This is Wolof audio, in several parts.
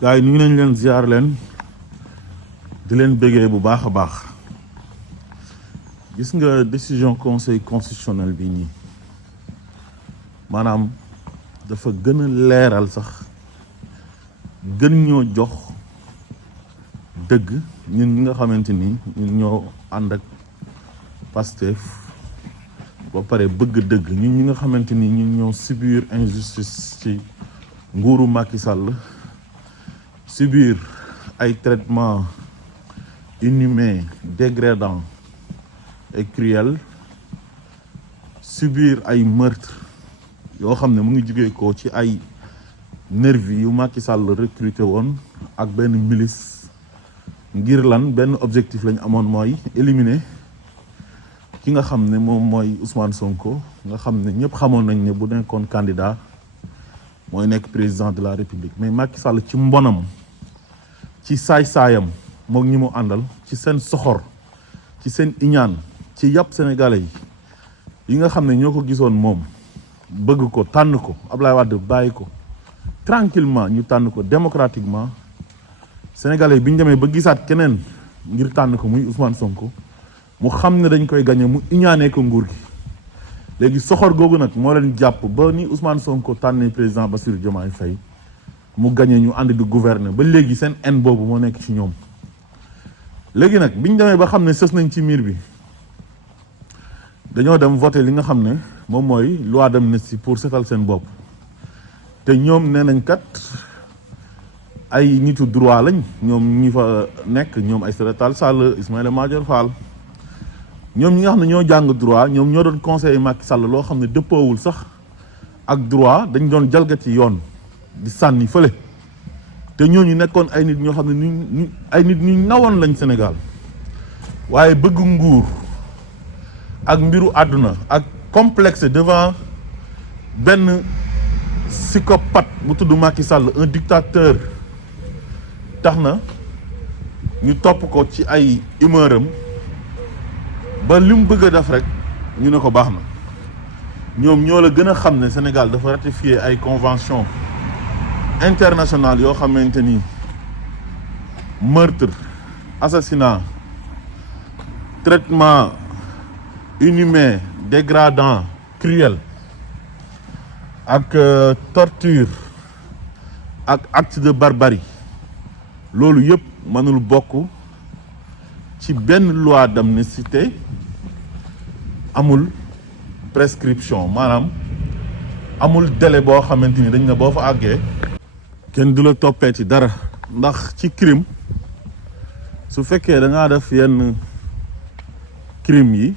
gars yi ñu ngi leen ziar leen di leen bëggee bu baax a baax gis nga décision conseil constitutionnel bi nii maanaam dafa gën a leeral sax gën ñoo jox dëgg ñun ñi nga xamante ni ñun ñoo ànd ak Pastef ba pare bëgg dëgg ñun ñi nga xamante ni ñun ñoo subir injustice ci nguuru Macky Sall subir ay traitements inhumains, dégradants et cruels, subir ay meurtres yoo xam ne mu ngi jugee ko ci ay nervi yu Macky Sall recruté woon ak benn milice ngir lan benn objectif lañ amoon mooy éliminer ki nga xam ne moom mooy Ousmane Sonko nga xam ne ñëpp xamoon nañ ne bu nekkoon candidat mooy nekk président de la République mais Macky Sall ci mbonam ci saay-saayam moom ñi mu àndal ci seen soxor ci seen iñaan ci yàpp sénégalais yi nga xam ne ñoo ko gisoon moom bëgg ko tànn ko Ablaye Wade bàyyi ko tranquillement ñu tànn ko démocratiquement sénégalais bi ñu demee ba gisaat keneen ngir tànn ko muy Ousmane Sonko mu xam ne dañ koy gañe mu iñaanee ko nguur gi léegi soxor googu nag moo leen jàpp ba ni Ousmane Sonko tànnee président Bassirou Diomaye Faye mu gañe ñu ànd di gouverner ba léegi seen haine boobu moo nekk ci ñoom léegi nag biñ demee ba xam ne sës nañ ci miir bi dañoo dem voter li nga xam ne moom mooy loi d'amnistie pour setal seen bopp te ñoom nee nañ kat ay nitu droit lañ ñoom ñi fa nekk ñoom Aïssata Tall Sall Ismaïla Madior Fall ñoom ñi nga xam ne ñoo jàng droit ñoom ñoo doon conseiller Macky Sall loo xam ne dëppoowul sax ak droit dañ doon jalgati yoon di sànni fële te ñooñu nekkoon ay nit ñoo xam ne ñu ay nit ñu nawoon lañ Sénégal waaye bëgg nguur ak mbiru àdduna ak complexe devant benn psychopathe bu tudd Macky Sall un dictateur tax na ñu topp ko ci ay humeuram ba li mu bëgg a def rek ñu ne ko baax na ñoom ñoo la gën a xam ne Sénégal dafa ratifier ay convention internationale yoo xamante ni meurtre assassinat traitement inhumain dégradant cruel ak torture ak acte de barbarie loolu yëpp mënul bokk ci benn loi d'amnistie amul prescription maanaam amul délai boo xamante ni dañ ne boo fa àggee kenn du la toppee ci dara ndax ci crime su fekkee da ngaa def yenn crime yi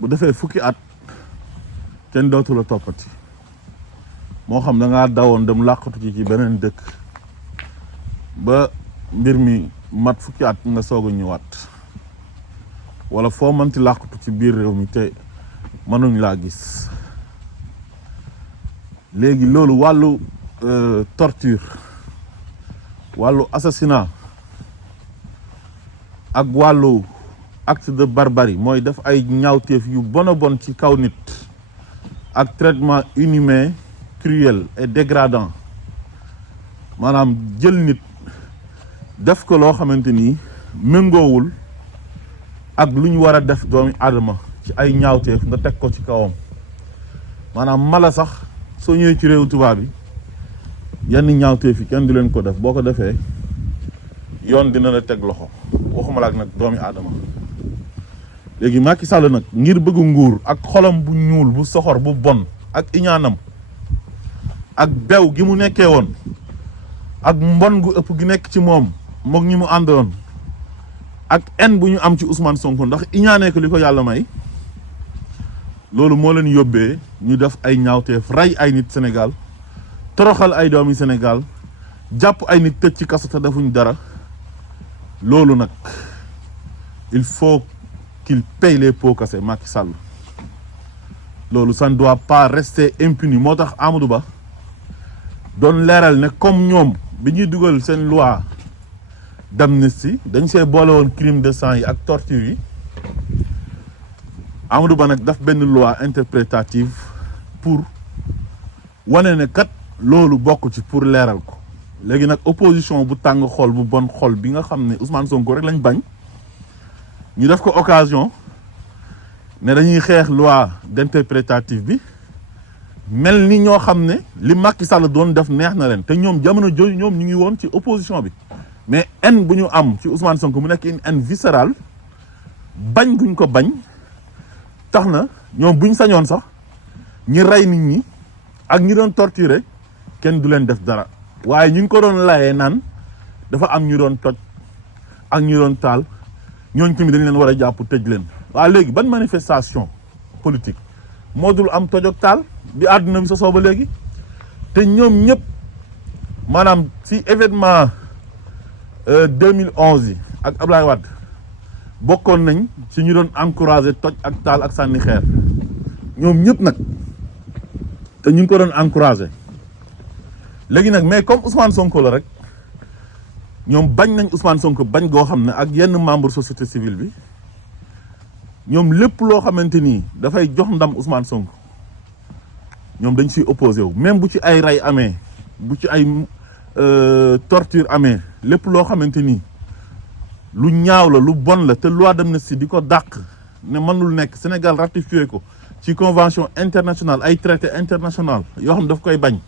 bu defee fukki at kenn dootu la toppati moo xam da ngaa dawoon dem làqatu ci beneen dëkk ba mbir mi mat fukki at nga soog a ñëwaat wala foo mënti làqatu ci biir réew mi te mënuñ laa gis léegi loolu wàllu torture wàllu assassinat ak wàllu acte de barbarie mooy def ay ñaawteef yu bon a bon ci kaw nit ak traitement inhumain cruel et dégradant maanaam jël nit def ko loo xamante ni méngoowul ak lu ñu war a def doomi aadama ci ay ñaawteef nga teg ko ci kawam maanaam mala sax soo ñëwee ci réew tubaab bi yenn ñaawteef yi kenn du leen ko def boo ko defee yoon dina la teg loxo waxuma la ak nag doomi aadama léegi Macky Sall nag ngir bëgg nguur ak xolam bu ñuul bu soxor bu bon ak iñaanam ak bew gi mu nekkee woon ak mbon gu ëpp gi nekk ci moom mook ñi mu àndoon ak en bu ñu am ci Ousmane Sonko ndax iñaanee ko li ko yàlla may loolu moo leen yóbbee ñu def ay ñaawteef rey ay nit Sénégal toroxal ay doomi Sénégal jàpp ay nit tëj ci kaso te defuñ dara loolu nag il faut qu'il paye les pots cassés Macky Sall loolu ça ne doit pas rester impuni moo tax Amadou Ba doon leeral ne comme ñoom bi ñuy dugal seen loi d'amnistie dañ see boole woon crime de sang yi ak torture yi Amadou Ba nag daf benn loi interprétative pour wane ne kat loolu bokk ci pour leeral ko léegi nag opposition bu tàng xol bu bon xol bi nga xam ne Ousmane Sonko rek lañ bañ ñu def ko occasion ne dañuy xeex loi d'interprétative bi mel ni ñoo xam ne li Macky Sall doon def neex na leen te ñoom jamono jooju ñoom ñu ngi woon ci opposition bi mais haine bu ñu am ci Ousmane Sonko mu nekk une haine viscérale bañ guñ ko bañ tax na ñoom buñ sañoon sax ñi rey nit ñi ak ñi doon torturer kenn du leen def dara waaye ñu ngi ko doon layee naan dafa am ñu doon toj ak ñu doon taal ñooñu tamit dañ leen war a jàpp tëj leen. waaye léegi ban manifestation politique moo dul am toj ak taal bi àdduna bi sosoo ba léegi te ñoom ñëpp maanaam si événement 2011 yi ak Ablaye Wade bokkoon nañ ci ñu doon encourager toj ak taal ak sànni xeer ñoom ñëpp nag te ñu ngi ko doon encourager léegi nag mais comme Ousmane Sonko la rek ñoom bañ nañ Ousmane Sonko bañ goo xam ne ak yenn membre société civile bi ñoom lépp loo xamante ni dafay jox ndam Ousmane Sonko ñoom dañ siy opposé wu même bu ci ay rey amee bu ci ay torture amee lépp loo xamante ni lu ñaaw la lu bon la te loi d'amnistie di ko dàq ne mënul nekk Sénégal ratifié ko ci convention internationale ay traité international yoo xam daf koy bañ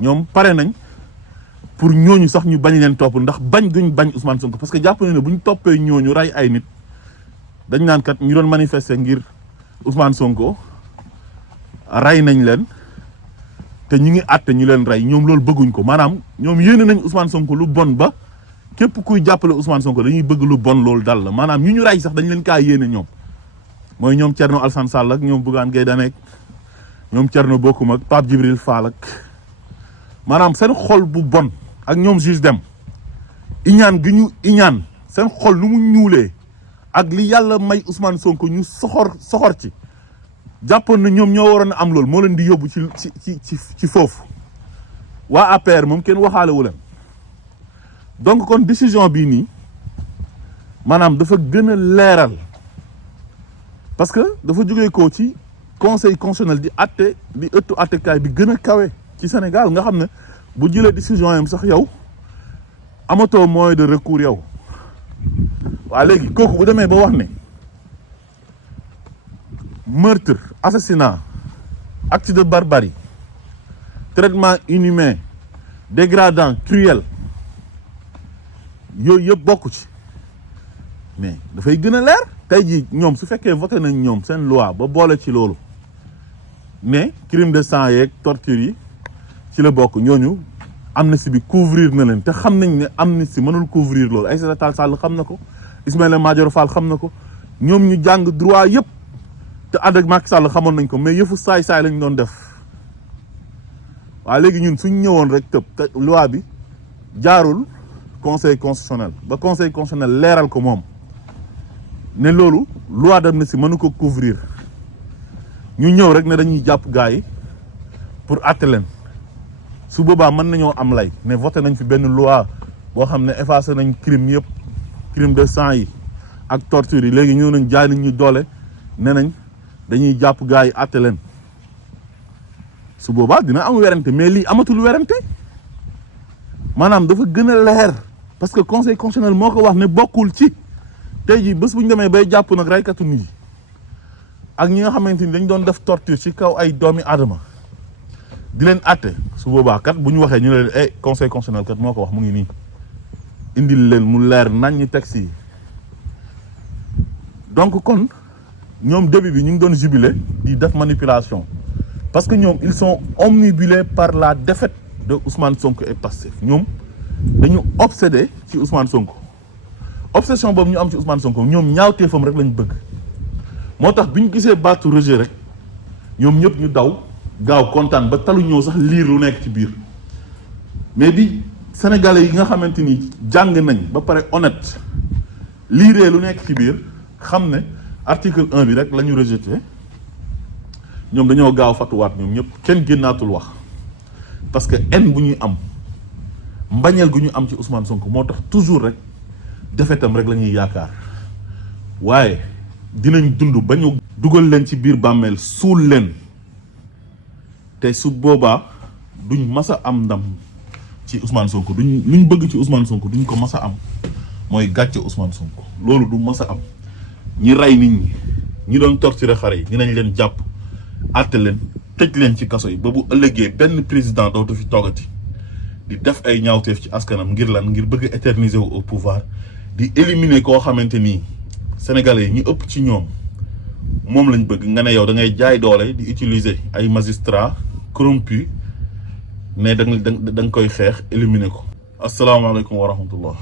ñoom pare nañ pour ñooñu sax ñu bañ leen topp ndax bañ guñ bañ Ousmane Sonko parce que jàpp na ne bu ñu toppee ñooñu rey ay nit dañ naan kat ñu doon manifester ngir Ousmane Sonko rey nañ leen te ñu ngi àtte ñu leen rey ñoom loolu bëgguñ ko maanaam ñoom yéene nañ Ousmane Sonko lu bon ba képp kuy jàppale Ousmane Sonko dañuy bëgg lu bon loolu dal la maanaam ñu rey sax dañ leen kaa yéene ñoom mooy ñoom Thierno Alassane Sall ak ñoom Bougane Gueye Dany ak ñoom Thierno Bocoum ak Pape Djibril Fall ak maanaam seen xol bu bon ak ñoom juge dem iñaan gi ñu iñaan seen xol lu mu ñuulee ak li yàlla may Ousmane Sonko ñu soxor ci jàppoon na ñoom ñoo waroon a am loolu moo leen di yóbbu ci foofu waa APR moom kenn waxaale wu leen donc kon décision bii nii maanaam dafa gën a leeral parce que dafa jógee ko ci conseil constitutionnel di atte di ëttu attekaay bi gën a kawe ci Sénégal nga xam ne bu jëlee décision yam sax yow amatoo moyen de recours yow waa léegi kooku bu demee ba wax ne meurtre assassinat acte de barbarie traitement inhumain dégradant cruel yooyu yëpp bokku ci mais dafay gën a leer tey jii ñoom su fekkee voté nañ ñoom seen loi ba boole ci loolu mais crime de sang yeeg torture yi ci la bokk ñooñu amnistie bi couvrir na leen te xam nañ ne amnistie mënul couvrir loolu Aïssata Tall Sall xam na ko Ismaïla Madior Fall xam na ko ñoom ñu jàng droit yëpp te ànd ak Macky Sall xamoon nañ ko mais yëfu saay-saay lañ doon def waaye léegi ñun suñ ñëwoon rek tëb te loi bi jaarul conseil constitutionnel ba conseil constitutionnel leeral ko moom ne loolu loi d'amnistie mënu ko couvrir ñu ñëw rek ne dañuy jàpp gars yi pour àtte leen su boobaa mën nañoo am lay ne voté nañ fi benn loi boo xam ne effacé nañ crime yëpp crime de sang yi ak torture yi léegi ñëw nañ jaay nañ ñu doole ne nañ dañuy jàpp gars yi àtte leen su boobaa dina am werante mais lii amatul werante maanaam dafa gën a leer parce que conseil constitutionnel moo ko wax ne bokkul ci tey jii bés bu ñu demee bay jàpp nag raykatu nit yi ak ñi nga xamante ni dañ doon def torture ci kaw ay doomi aadama di leen àtte su boobaa kat bu ñu waxee ñu ne leen conseil constitutionnel kat moo ko wax mu ngi nii indil leen mu leer nañ ñi texte yi donc kon ñoom début bi ñu ngi doon jubilé di def manipulation parce que ñoom ils sont omnibulés par la défaite de Ousmane Sonko et Pastef ñoom dañu obsédé ci Ousmane Sonko obsession boobu ñu am ci Ousmane Sonko ñoom ñaawteefam rek lañ bëgg moo tax bi ñu gisee baatu rejet rek ñoom ñëpp ñu daw gaaw kontaan ba talu ñëw sax liir lu nekk ci biir mais bi sénégalais yi nga xamante ni jàng nañ ba pare honnête liiree lu nekk ci biir xam ne article 1 bi rek la ñu rejeté ñoom dañoo gaaw fatuwaat ñoom ñëpp kenn génnaatul wax parce que haine bu ñuy am mbañeel gu ñu am ci Ousmane Sonko moo tax toujours rek defetam rek la ñuy yaakaar waaye dinañ dund ba ñu dugal leen ci biir bàmmeel suul leen te su boobaa duñ mas a am ndam ci Ousmane Sonko luñ bëgg ci Ousmane Sonko duñ ko mas a am mooy gàcce Ousmane Sonko loolu du mas a am ñi rey nit ñi doon torturer xare yi dinañ leen jàpp àtte leen tëj leen ci kaso yi ba bu ëllëgee benn président dootu fi toogati di def ay ñaawteef ci askanam ngir lan ngir bëgg éterniser wu au pouvoir di éliminer koo xamante ni sénégalais yi ñi ëpp ci ñoom moom lañ bëgg nga ne yow da ngay jaay doole di utiliser ay magistrats corrompus ne da nga koy xeex éliminer ko. asalaamaaleykum wa rahmatullah.